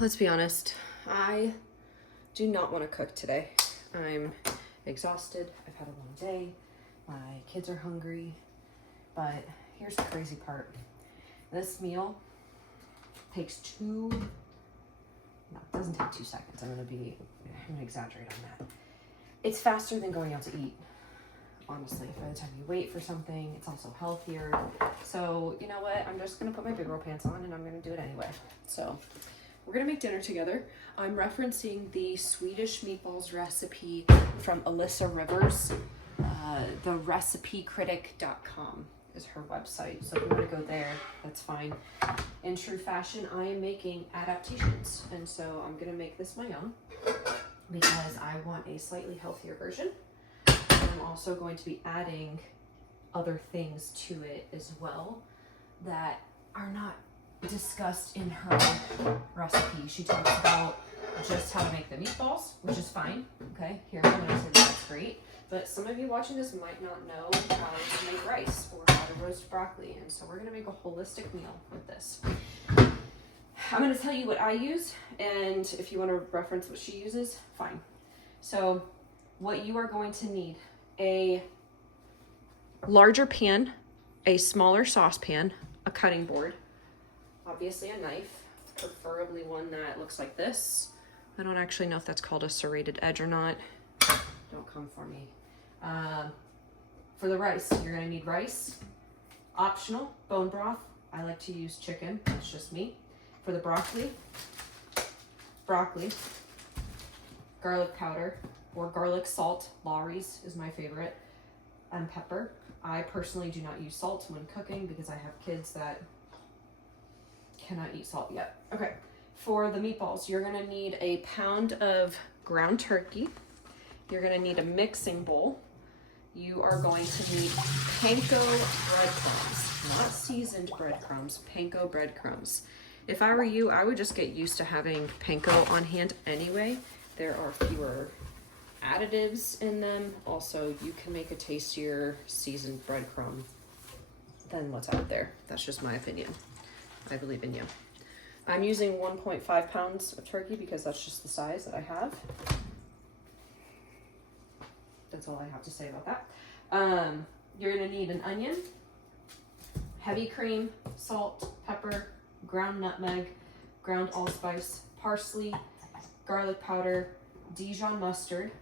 let's be honest, I do not want to cook today. I'm exhausted. I've had a long day. My kids are hungry. But here's the crazy part. This meal takes it doesn't take 2 seconds. I'm gonna exaggerate on that. It's faster than going out to eat. Honestly, by the time you wait for something, it's also healthier. So you know what? I'm just gonna put my big girl pants on and I'm gonna do it anyway. So we're gonna make dinner together. I'm referencing the Swedish Meatballs recipe from Alyssa Rivers. TheRecipeCritic.com is her website. So if you want to go there, that's fine. In true fashion, I am making adaptations. And so I'm gonna make this my own because I want a slightly healthier version. I'm also going to be adding other things to it as well that are not discussed in her recipe. She talks about just how to make the meatballs, which is fine. Okay, here I'm going to say that's great. But some of you watching this might not know how to make rice or how to roast broccoli, and so we're going to make a holistic meal with this. I'm going to tell you what I use, and if you want to reference what she uses, fine. So what you are going to need: a larger pan, a smaller saucepan, a cutting board, obviously a knife, preferably one that looks like this. I don't actually know if that's called a serrated edge or not. Don't come for me. For the rice, you're gonna need rice. Optional, bone broth. I like to use chicken, that's just me. For the broccoli, garlic powder or garlic salt. Lawry's is my favorite. And pepper. I personally do not use salt when cooking because I have kids that cannot eat salt yet. Okay, for the meatballs, you're gonna need a pound of ground turkey. You're gonna need a mixing bowl. You are going to need panko breadcrumbs, not seasoned breadcrumbs, panko breadcrumbs. If I were you, I would just get used to having panko on hand anyway. There are fewer additives in them. Also, you can make a tastier seasoned breadcrumb than what's out there. That's just my opinion. I believe in you. I'm using 1.5 pounds of turkey because that's just the size that I have. That's all I have to say about that. You're gonna need an onion, heavy cream, salt, pepper, ground nutmeg, ground allspice, parsley, garlic powder, Dijon mustard,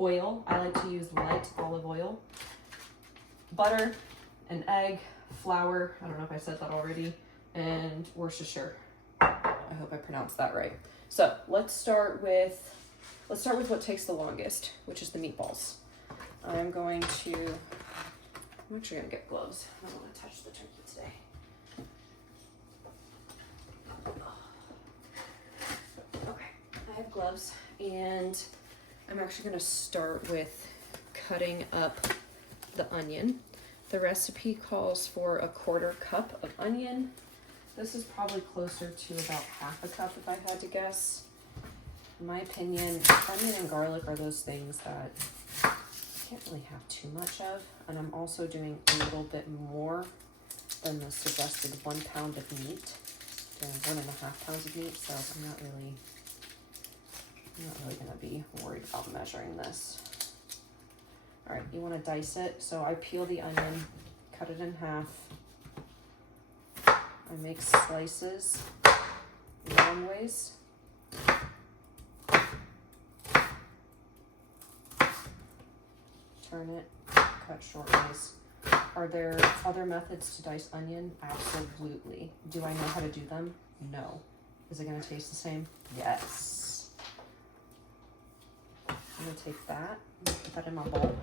oil. I like to use light olive oil, butter, an egg, flour. I don't know if I said that already. And Worcestershire. I hope I pronounced that right. So let's start with what takes the longest, which is the meatballs. I'm actually gonna get gloves. I don't want to touch the turkey today. Okay, I have gloves, and I'm actually gonna start with cutting up the onion. The recipe calls for 1/4 cup of onion. This is probably closer to about 1/2 cup if I had to guess. In my opinion, onion and garlic are those things that I can't really have too much of. And I'm also doing a little bit more than the suggested 1 pound of meat. Doing 1.5 pounds of meat, so I'm not really gonna be worried about measuring this. All right, you wanna dice it. So I peel the onion, cut it in half. I make slices long ways. Turn it, cut short ways. Are there other methods to dice onion? Absolutely. Do I know how to do them? No. Is it gonna taste the same? Yes. I'm gonna take that and put that in my bowl.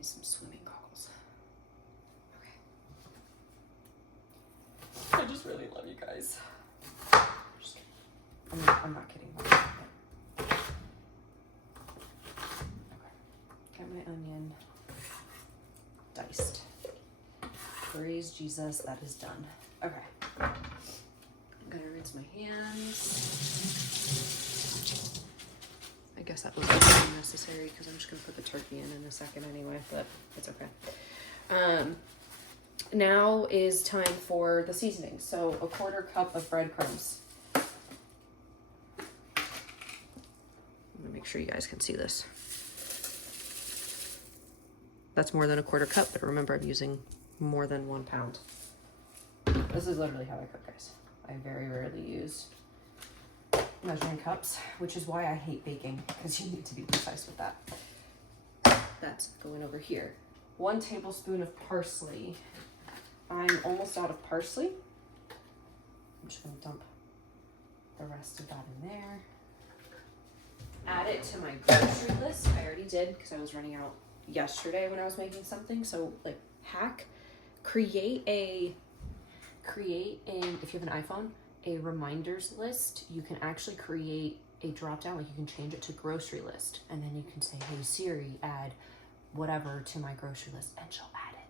Some swimming goggles. Okay. I just really love you guys. Just kidding. I'm not kidding. Okay. Got my onion diced. Praise Jesus, that is done. Okay. I'm gonna rinse my hands. I guess that was unnecessary because I'm just gonna put the turkey in a second anyway, but it's okay. Now is time for the seasoning. So a 1/4 cup of breadcrumbs. I'm gonna make sure you guys can see this. That's more than a 1/4 cup, but remember I'm using more than 1 pound. This is literally how I cook, guys. I very rarely use measuring cups, which is why I hate baking, because you need to be precise with that. That's going over here. 1 tablespoon of parsley. I'm almost out of parsley. I'm just gonna dump the rest of that in there. Add it to my grocery list. I already did because I was running out yesterday when I was making something. So like hack, create a if you have an iPhone, a reminders list. You can actually create a drop down, like you can change it to grocery list, and then you can say, hey Siri, add whatever to my grocery list, and she'll add it.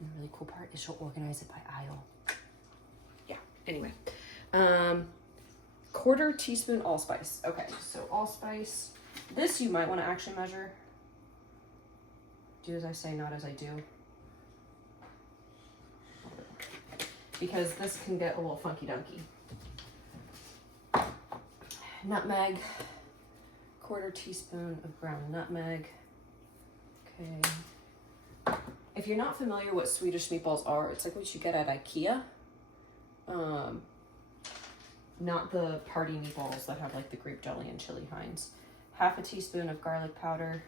And the really cool part is she'll organize it by aisle. Yeah, anyway. 1/4 teaspoon allspice. Okay, so allspice. This you might want to actually measure. Do as I say, not as I do. Because this can get a little funky dunky. Nutmeg. 1/4 teaspoon of ground nutmeg. Okay. If you're not familiar what Swedish meatballs are, it's like what you get at IKEA. Not the party meatballs that have like the grape jelly and chili Heinz. 1/2 teaspoon of garlic powder,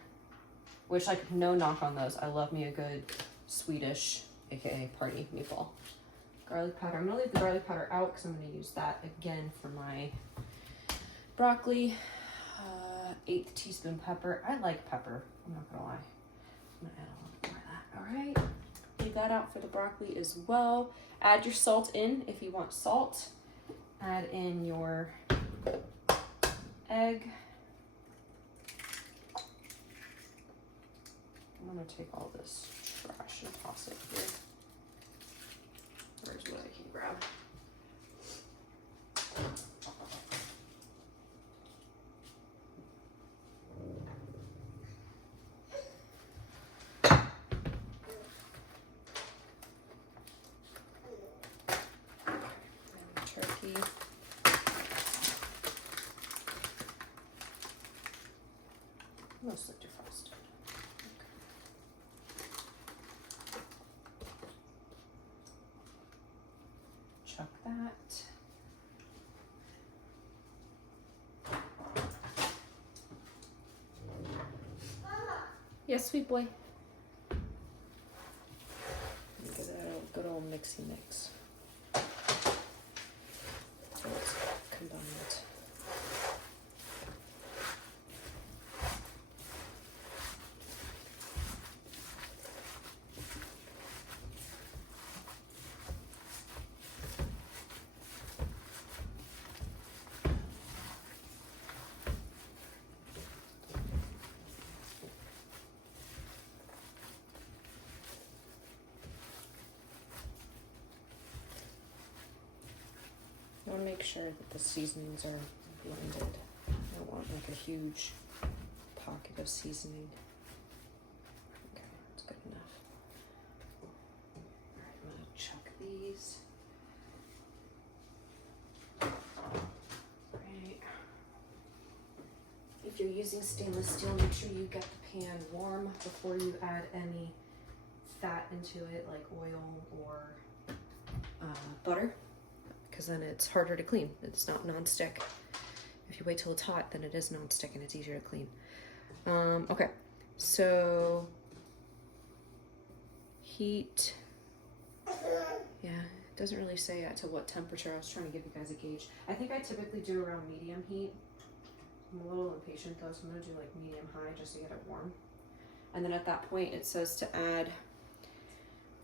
which like no knock on those. I love me a good Swedish, aka party meatball. Garlic powder. I'm gonna leave the garlic powder out because I'm gonna use that again for my broccoli. 1/8 teaspoon pepper. I like pepper, I'm not gonna lie. I'm gonna add a little bit more of that. All right, leave that out for the broccoli as well. Add your salt in if you want salt. Add in your egg. I'm gonna take all this trash and toss it here. Where's what I can grab? Turkey. Mostly defrosted. Chuck that. Yes, sweet boy. Give that a good old mixy mix. So it's combined. I want to make sure that the seasonings are blended. I don't want like a huge pocket of seasoning. Okay, that's good enough. Alright, I'm going to chuck these. Right. If you're using stainless steel, make sure you get the pan warm before you add any fat into it, like oil or butter. Because then it's harder to clean. It's not non-stick. If you wait till it's hot, then it is non-stick and it's easier to clean. Okay, so heat. Yeah, it doesn't really say to what temperature. I was trying to give you guys a gauge. I think I typically do around medium heat. I'm a little impatient though, so I'm gonna do like medium high just to get it warm. And then at that point, it says to add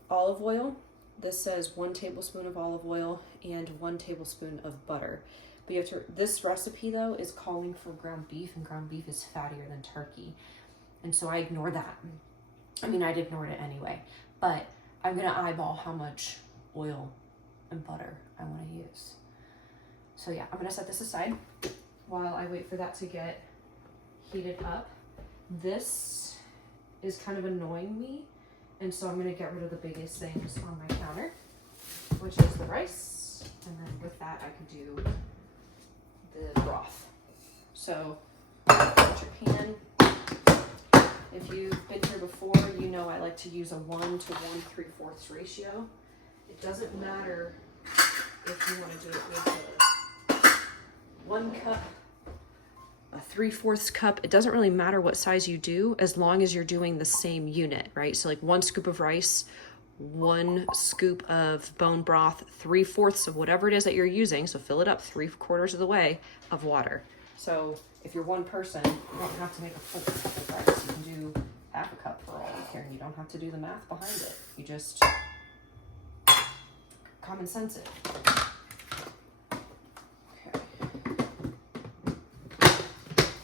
olive oil. This says 1 tablespoon of olive oil and 1 tablespoon of butter. But you have to, this recipe though is calling for ground beef, and ground beef is fattier than turkey. And so I ignore that. I mean, I'd ignored it anyway, but I'm gonna eyeball how much oil and butter I want to use. So yeah, I'm gonna set this aside while I wait for that to get heated up. This is kind of annoying me, and so I'm gonna get rid of the biggest things on my counter, which is the rice, and then with that I can do the broth. So get your pan. If you've been here before, you know I like to use a 1 to 1/3 ratio. It doesn't matter if you want to do it with a 1 cup, a 3/4 cup. It doesn't really matter what size you do, as long as you're doing the same unit, right? So like 1 scoop of rice, 1 scoop of bone broth, 3/4 of whatever it is that you're using. So fill it up 3/4 of the way of water. So if you're one person, you don't have to make a full cup of rice. You can do half a cup for all you care. You don't have to do the math behind it. You just common sense it. Okay.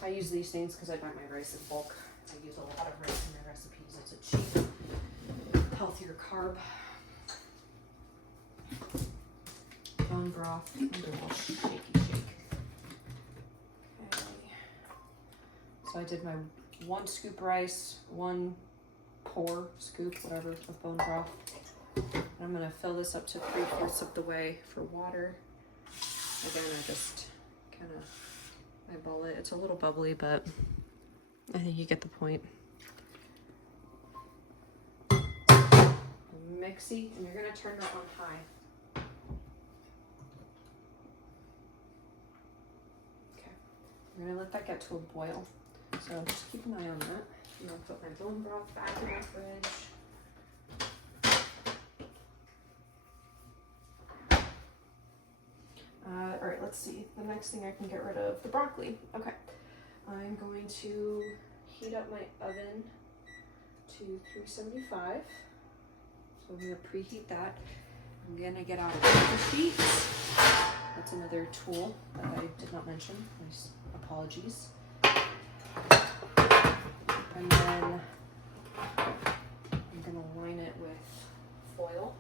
I use these things because I buy my rice in bulk. I use a lot of rice in my recipes. It's a cheap, healthier carb. Bone broth. I'm doing a little shaky shake. So I did my 1 scoop rice, 1 pour scoop, whatever, of bone broth. And I'm gonna fill this up to 3/4 of the way for water. Again, I just kind of eyeball it. It's a little bubbly, but I think you get the point. Mixy, and you're gonna turn that on high. Okay, I'm gonna let that get to a boil. So just keep an eye on that. I'm gonna put my bone broth back in my fridge. All right, let's see. The next thing I can get rid of, the broccoli. Okay, I'm going to heat up my oven to 375. So I'm gonna preheat that. I'm gonna get out a paper sheet. That's another tool that I did not mention. My apologies. And then I'm gonna line it with foil.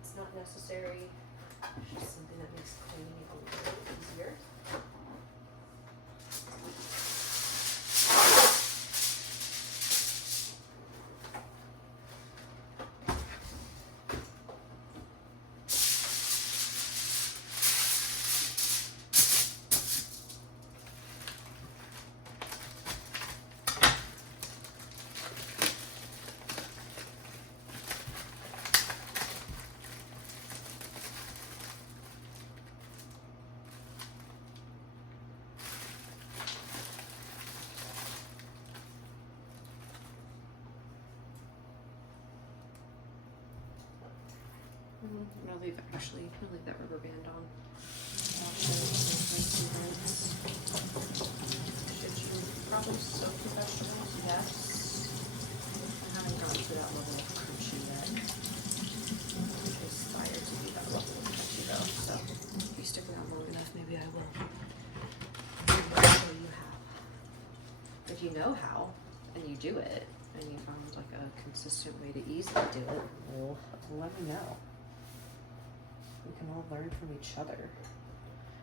It's not necessary, it's just something that makes cleaning a little bit easier. I'm gonna leave that rubber band on. Should you probably soak the vegetables? Yes. I haven't gotten to that level of crunchy yet. I aspire to be that level of crunchy though, so if you stick around long enough, maybe I will. Show you how. If you know how, and you do it, and you found like a consistent way to easily do it, well, let me know. We can all learn from each other.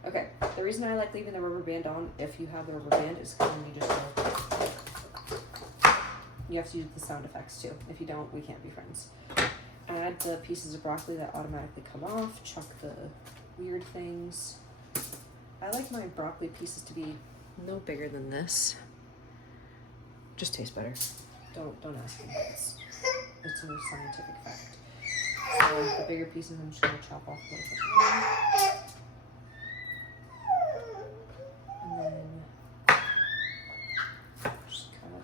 Okay, the reason I like leaving the rubber band on, if you have the rubber band, is because when you just go, you have to use the sound effects too. If you don't, we can't be friends. Add the pieces of broccoli that automatically come off. Chuck the weird things. I like my broccoli pieces to be no bigger than this. Just tastes better. Don't ask me. It's a scientific fact. So the bigger pieces I'm just gonna chop off a little bit more. And then just cut it.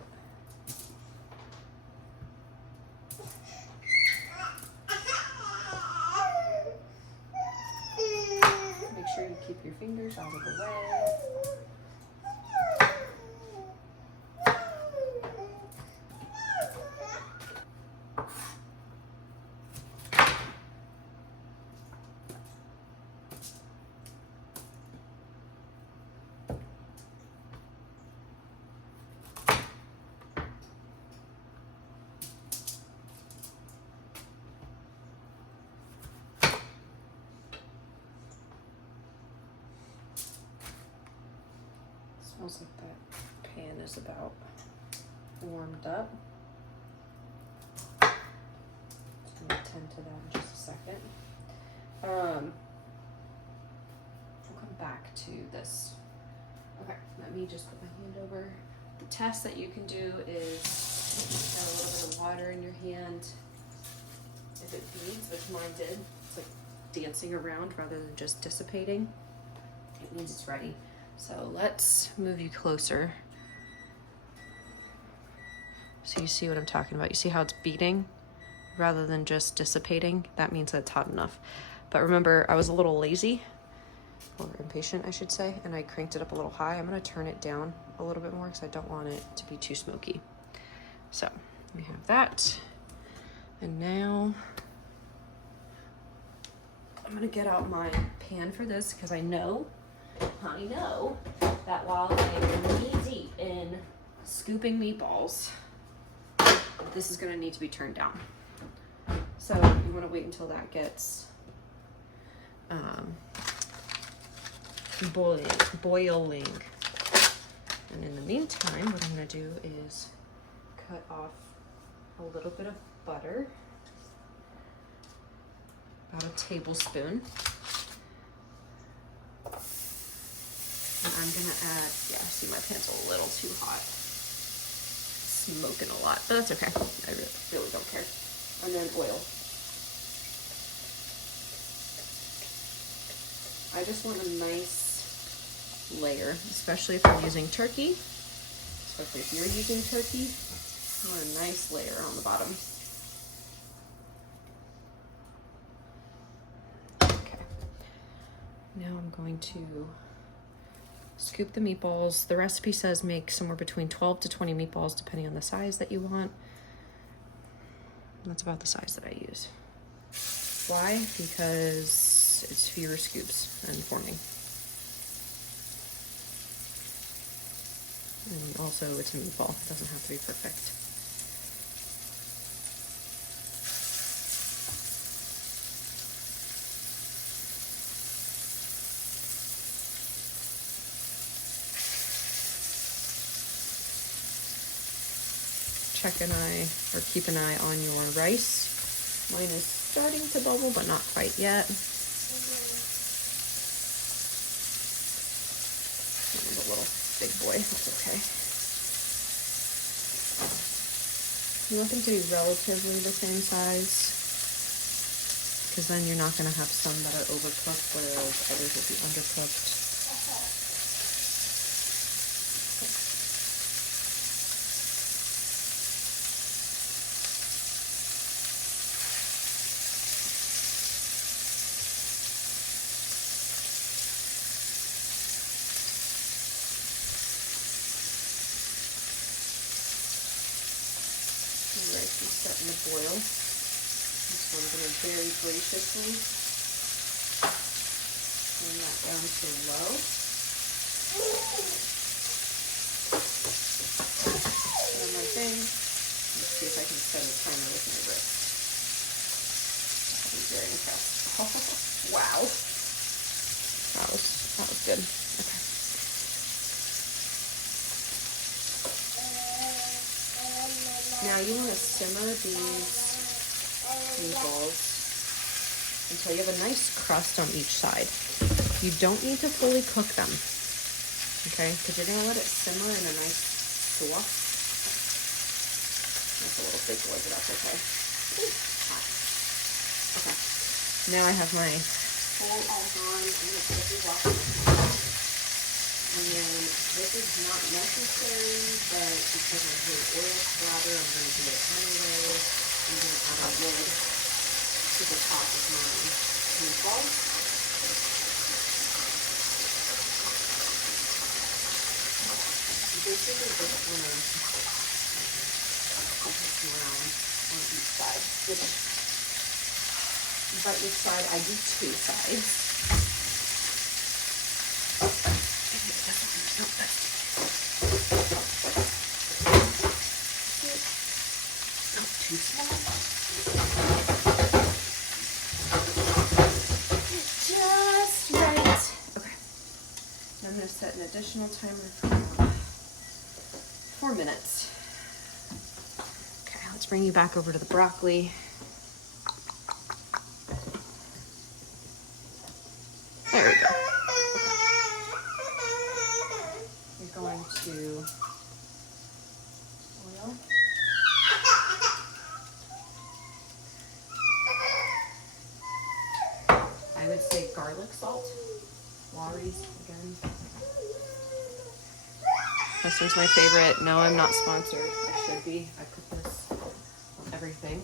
Make sure you keep your fingers out of the way. Smells like that pan is about warmed up. Just gonna attend to that in just a second. We'll come back to this. Okay, let me just put my hand over. The test that you can do is add a little bit of water in your hand. If it beads, which mine did, it's like dancing around rather than just dissipating, it means it's ready. So let's move you closer so you see what I'm talking about. You see how it's beating rather than just dissipating? That means that it's hot enough. But remember, I was a little lazy, or impatient I should say, and I cranked it up a little high. I'm gonna turn it down a little bit more because I don't want it to be too smoky. So we have that. And now I'm gonna get out my pan for this because I know that while I'm knee deep in scooping meatballs, this is gonna need to be turned down. So you wanna wait until that gets boiling. And in the meantime, what I'm gonna do is cut off a little bit of butter, about a tablespoon. And I'm gonna add, yeah, see my pan's a little too hot. Smoking a lot, but that's okay. I really don't care. And then oil. I just want a nice layer, especially if I'm using turkey. Especially if you're using turkey, I want a nice layer on the bottom. Okay. Now I'm going to scoop the meatballs. The recipe says make somewhere between 12 to 20 meatballs depending on the size that you want. That's about the size that I use. Why? Because it's fewer scoops and forming. And also it's a meatball, it doesn't have to be perfect. Check an eye or keep an eye on your rice. Mine is starting to bubble, but not quite yet. I'm a little big boy, that's okay. You want them to be relatively the same size, because then you're not going to have some that are overcooked, whereas others will be undercooked. Starting to boil. This one I'm going to very graciously turn that down to low. One more thing. Let's see if I can set a timer with my wrist. I'm very impressed. Oh, wow. That was good. Okay. Now you want to simmer these meatballs until you have a nice crust on each side. You don't need to fully cook them, okay? Because you're going to let it simmer in a nice fluff. That's a little big boy, but that's okay. Hot. Okay. Now I have my bowl all on. I'm going to quickly wash it. And then this is not necessary, but because of the oil splatter, I'm going to do it anyway. I'm going to add a lid to the top of my meatballs. You basically just want to put this around on each side. But each side, I do two sides. Too small. Just right. Okay. I'm going to set an additional timer for more minutes. Okay, let's bring you back over to the broccoli. There we go. You're going to oil. I would say garlic salt. Lawry's again. This one's my favorite. No, I'm not sponsored. I should be. I put this on everything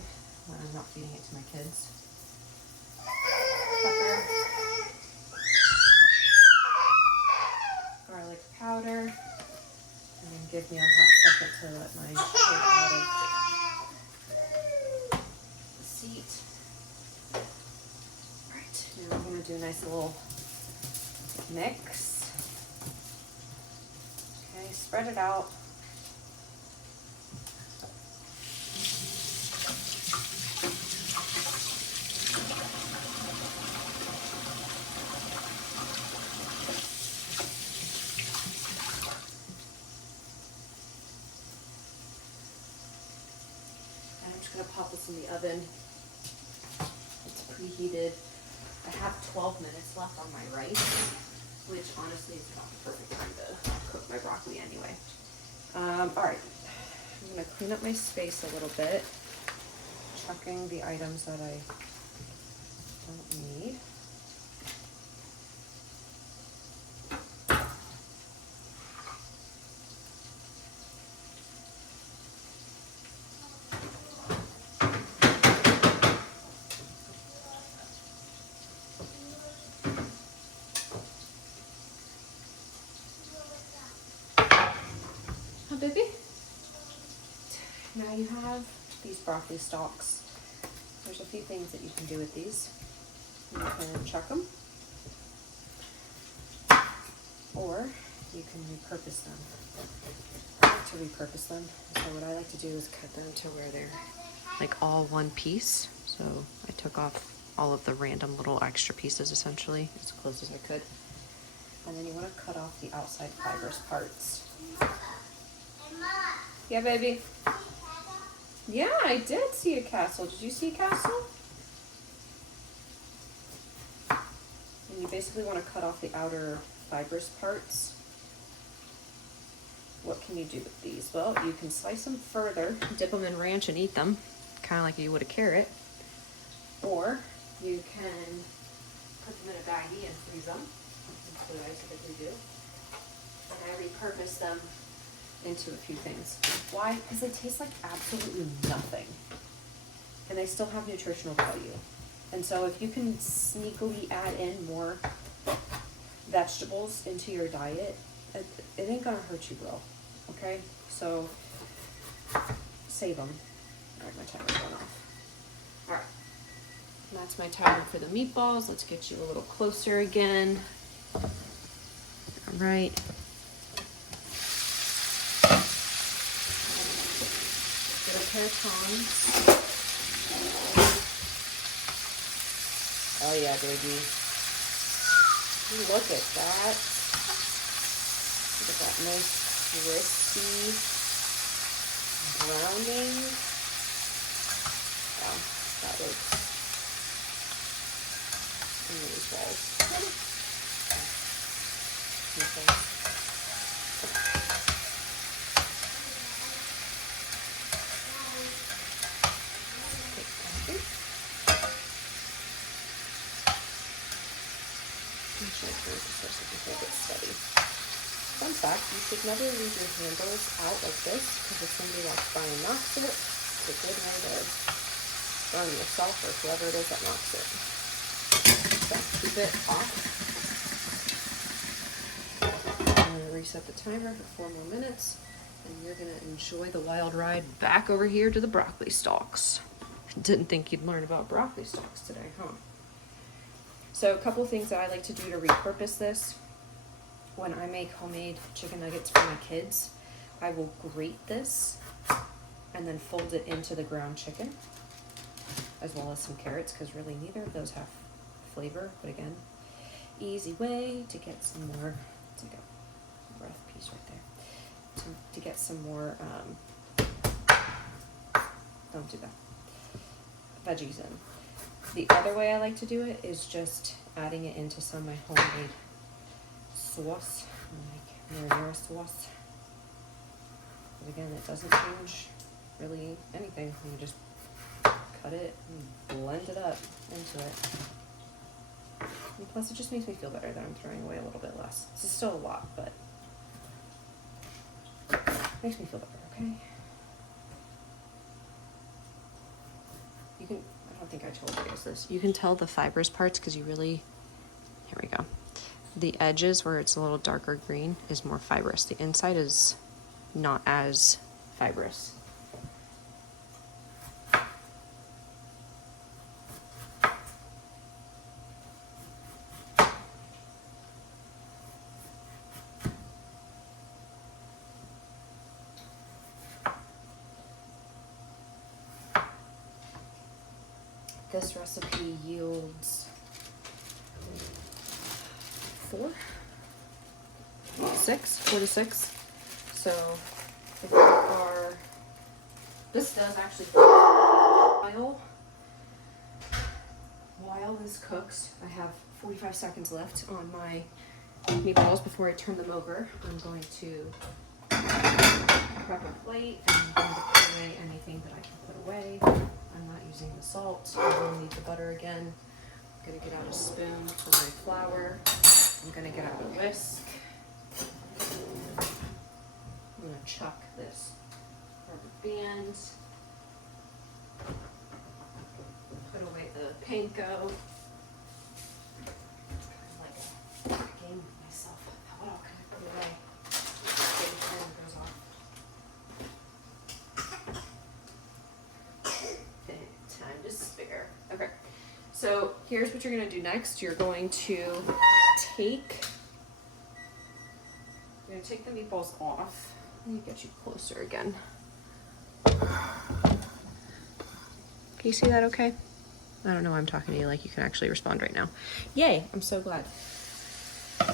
when I'm not feeding it to my kids. Pepper. Garlic powder. And then give me a hot second to let my pig out of the seat. Right, now I'm going to do a nice little mix. Okay, spread it out. And I'm just going to pop this in the oven. It's preheated. I have 12 minutes left on my rice, which honestly is about the perfect time to cook my broccoli anyway. All right, I'm gonna clean up my space a little bit, chucking the items that I don't need. Baby. Now you have these broccoli stalks. There's a few things that you can do with these. You can chuck them, or you can repurpose them. I like to repurpose them. So what I like to do is cut them to where they're like all one piece. So I took off all of the random little extra pieces essentially, as close as I could. And then you want to cut off the outside fibrous parts. Yeah, baby. Yeah, I did see a castle. Did you see a castle? And you basically want to cut off the outer fibrous parts. What can you do with these? Well, you can slice them further, dip them in ranch and eat them, kind of like you would a carrot. Or you can put them in a baggie and freeze them. That's what I typically do. And I repurpose them into a few things. Why? Because they taste like absolutely nothing. And they still have nutritional value. And so if you can sneakily add in more vegetables into your diet, it ain't gonna hurt you, bro. Okay? So save them. Alright, my timer's going off. Alright. That's my timer for the meatballs. Let's get you a little closer again. Alright. Get a pair of tongs. Oh yeah, baby. Look at that. Look at that nice crispy browning. Wow, that looks these balls. Okay. Steady. Fun fact, you should never leave your handles out like this, because if somebody walks by and knocks it, it's a good way to burn yourself or whoever it is that knocks it. So keep it off. I'm going to reset the timer for 4 more minutes, and you're going to enjoy the wild ride back over here to the broccoli stalks. Didn't think you'd learn about broccoli stalks today, huh? So a couple things that I like to do to repurpose this. When I make homemade chicken nuggets for my kids, I will grate this and then fold it into the ground chicken, as well as some carrots, because really neither of those have flavor. But again, easy way to get some more. It's like a rough piece right there. to get some more, don't do that, veggies in. The other way I like to do it is just adding it into some of my homemade sauce, like marinara sauce. But again, it doesn't change really anything. You just cut it and blend it up into it. And plus, it just makes me feel better that I'm throwing away a little bit less. This is still a lot, but makes me feel better, okay? You can, I don't think I told you guys this. You can tell the fibrous parts because you really, here we go. The edges where it's a little darker green is more fibrous. The inside is not as fibrous. This recipe yields 4 to 6. So if you are, this does actually while this cooks, I have 45 seconds left on my meatballs before I turn them over. I'm going to prep a plate and I'm going to put away anything that I can put away. I'm not using the salt. I will need the butter again. I'm gonna get out a spoon for my flour. I'm gonna get out a whisk. I'm gonna chuck this rubber band. Put away the panko. Like a game with myself. What all can I put away? The phone goes off. Time to spare. Okay, so here's what you're gonna do next. You're going to take the meatballs off. Let me get you closer again. Can you see that okay? I don't know why I'm talking to you like you can actually respond right now. Yay, I'm so glad. I'm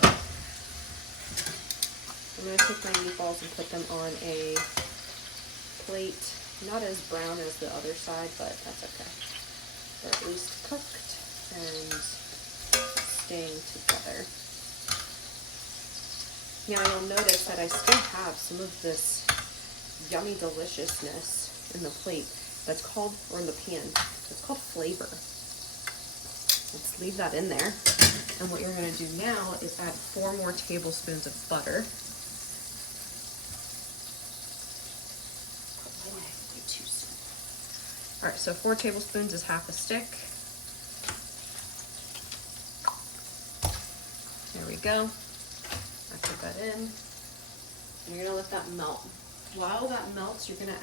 gonna take my meatballs and put them on a plate. Not as brown as the other side, but that's okay. They're at least cooked and staying together. Now you'll notice that I still have some of this yummy deliciousness in the plate that's called, or in the pan, it's called flavor. Let's leave that in there. And what you're gonna do now is add 4 more tablespoons of butter. All right, so 4 tablespoons is half a stick. There we go. I put that in. And you're gonna let that melt. While that melts, you're gonna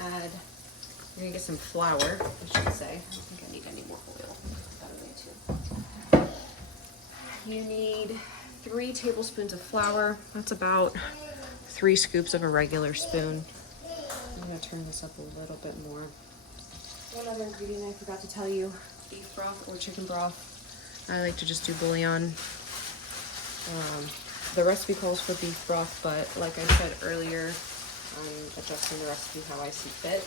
get some flour, I should say. I don't think I need any more oil. Put that away too. You need 3 tablespoons of flour. That's about 3 scoops of a regular spoon. I'm gonna turn this up a little bit more. One other ingredient I forgot to tell you, beef broth or chicken broth. I like to just do bouillon. The recipe calls for beef broth, but like I said earlier, I'm adjusting the recipe how I see fit.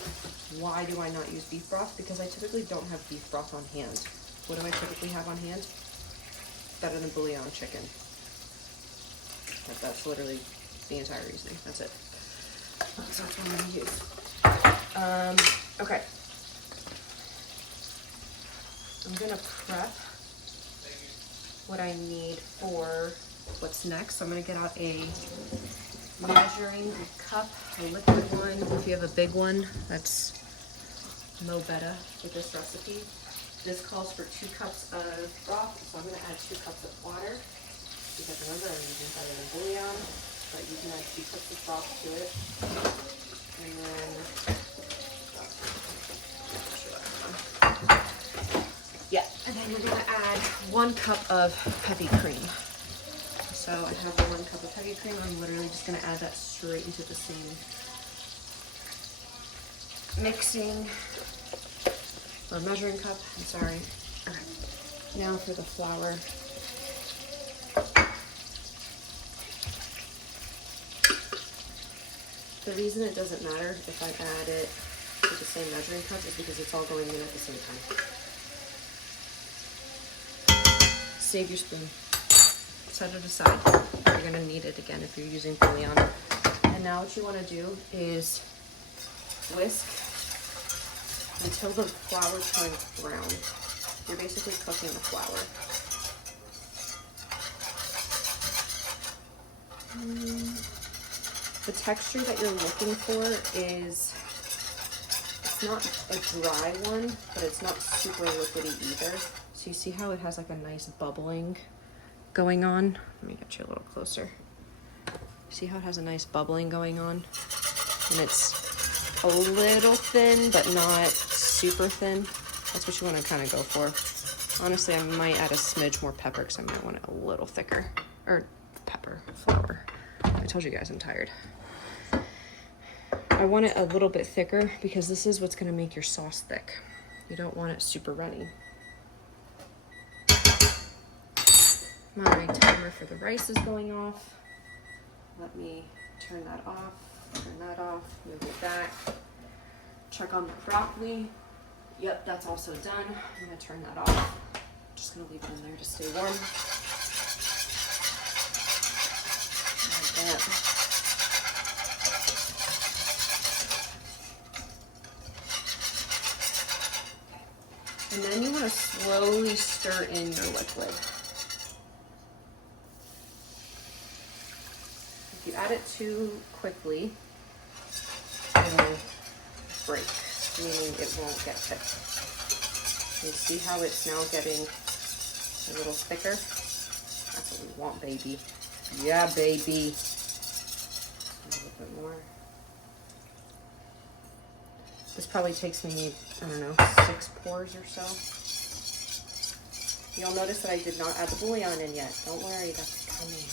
Why do I not use beef broth? Because I typically don't have beef broth on hand. What do I typically have on hand? Better than bouillon chicken. That's literally the entire reasoning. That's it. So that's what I'm gonna use. Okay. I'm gonna prep what I need for what's next. So I'm gonna get out a measuring cup, a liquid one. If you have a big one, that's mo better with this recipe. This calls for 2 cups of broth, so I'm gonna add 2 cups of water. Because remember, I'm using better than bouillon, but you can add 2 cups of broth to it. And then and then you're gonna add 1 cup of heavy cream. So I have the 1 cup of heavy cream. I'm literally just gonna add that straight into the same mixing or measuring cup. I'm sorry. Okay. Now for the flour. The reason it doesn't matter if I add it with the same measuring cup is because it's all going in at the same time. Save your spoon. Set it aside. You're gonna need it again if you're using bouillon. And now what you wanna do is whisk until the flour turns brown. You're basically cooking the flour. The texture that you're looking for is, it's not a dry one, but it's not super liquidy either. So you see how it has like a nice bubbling going on? Let me get you a little closer. See how it has a nice bubbling going on? And it's a little thin, but not super thin. That's what you want to kind of go for. Honestly, I might add a smidge more pepper because I might want it a little thicker. Or flour. I told you guys I'm tired. I want it a little bit thicker because this is what's going to make your sauce thick. You don't want it super runny. My timer for the rice is going off. Let me turn that off, move it back. Check on the broccoli. Yep, that's also done. I'm gonna turn that off. Just gonna leave it in there to stay warm. Like that. And then you wanna slowly stir in your liquid. If you add it too quickly, it'll break, meaning it won't get thick. You see how it's now getting a little thicker? That's what we want, baby. Yeah, baby. A little bit more. This probably takes me, I don't know, 6 pours or so. You'll notice that I did not add the bouillon in yet. Don't worry, that's coming.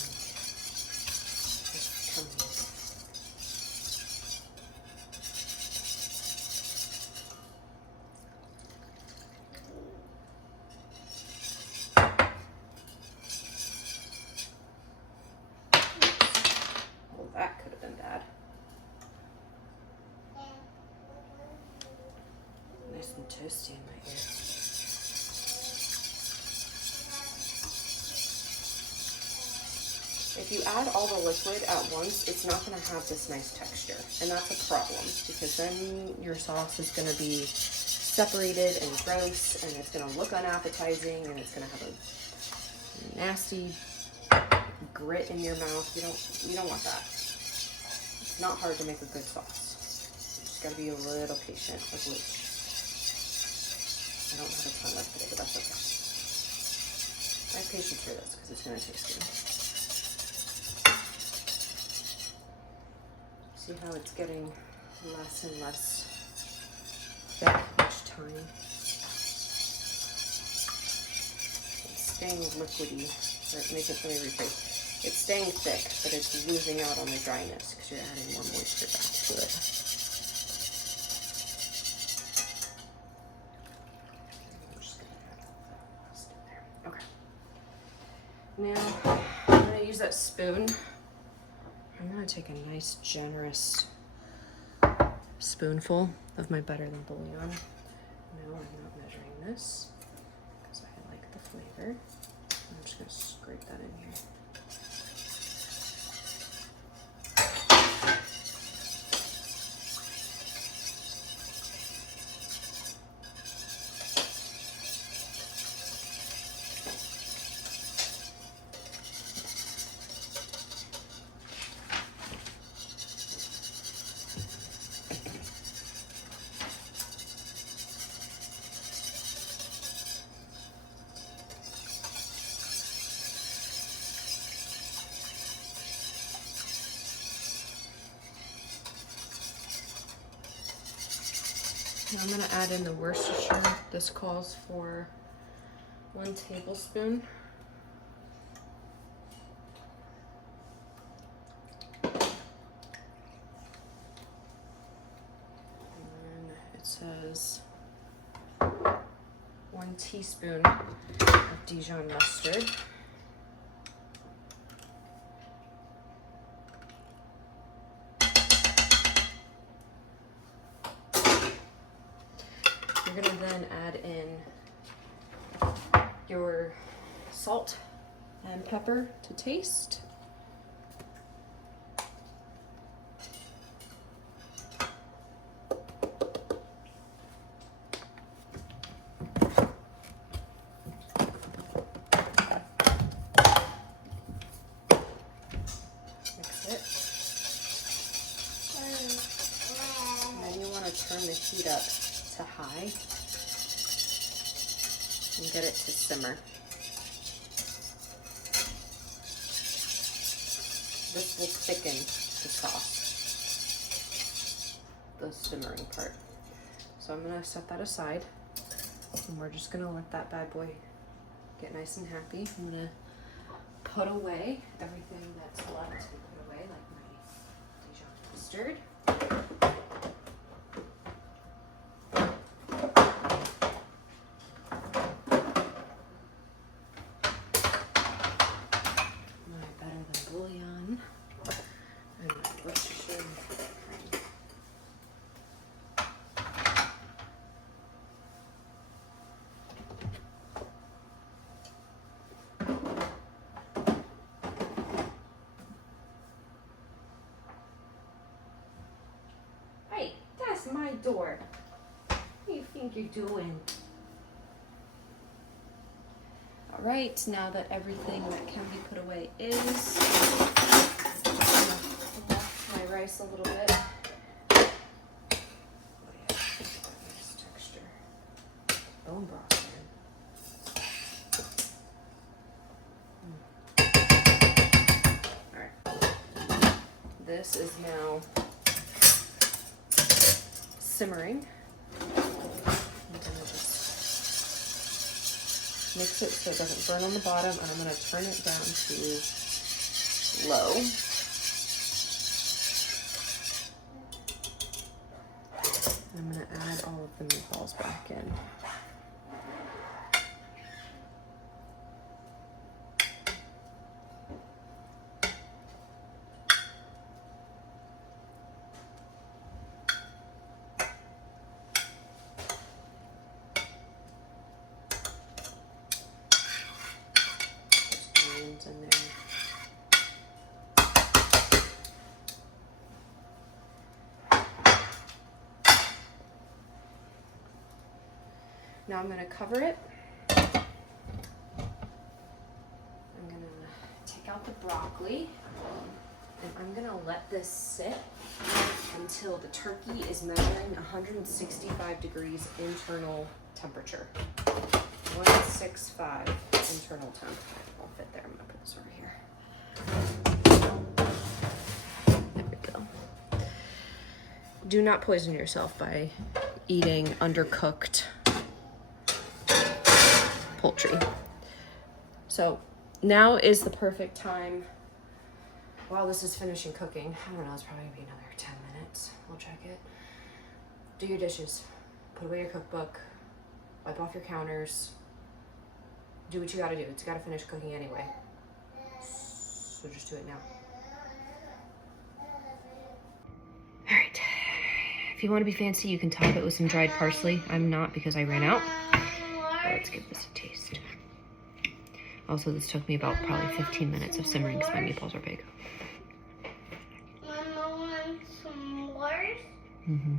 Toasty in my ear. If you add all the liquid at once, it's not going to have this nice texture, and that's a problem because then your sauce is going to be separated and gross, and it's going to look unappetizing, and it's going to have a nasty grit in your mouth. You don't want that. It's not hard to make a good sauce. You just got to be a little patient with which. I don't have a ton left today, but that's okay. I have patience for this because it's going to taste good. See how it's getting less and less thick each time. It's staying liquidy. Let me rephrase. It's staying thick, but it's losing out on the dryness because you're adding more moisture back to it. Now, I'm going to use that spoon. I'm going to take a nice, generous spoonful of my Better Than Bouillon. No, I'm not measuring this because I like the flavor. I'm just going to scrape that in here. I'm going to add in the Worcestershire. This calls for 1 tablespoon. And then it says 1 teaspoon of Dijon mustard. then add in your salt and pepper to taste. Turn the heat up to high and get it to simmer. This will thicken the sauce, the simmering part. So I'm gonna set that aside and we're just gonna let that bad boy get nice and happy. I'm gonna put away everything that's left to be put away, like my Dijon mustard. Bouillon and my Worcestershire. Hey, that's my door. What do you think you're doing? All right, now that everything that can be put away is, I'm gonna fluff my rice a little bit. Oh yeah, nice texture. Bone broth, man. All right, this is now simmering. Mix it so it doesn't burn on the bottom, and I'm going to turn it down to low. I'm going to add all of the meatballs back in. In there. Now I'm going to cover it. I'm going to take out the broccoli and I'm going to let this sit until the turkey is measuring 165 degrees internal temperature. 165 internal temp. I'll fit there. I'm gonna put this over here. There we go. Do not poison yourself by eating undercooked poultry. So now is the perfect time. While this is finishing cooking, I don't know, it's probably gonna be another 10 minutes. We'll check it. Do your dishes. Put away your cookbook. Wipe off your counters. Do what you gotta do. It's gotta finish cooking anyway. So just do it now. All right. If you want to be fancy, you can top it with some dried parsley. I'm not because I ran out. But let's give this a taste. Also, this took me about probably 15 minutes of simmering because my meatballs are big. Mama wants some more? Mm-hmm.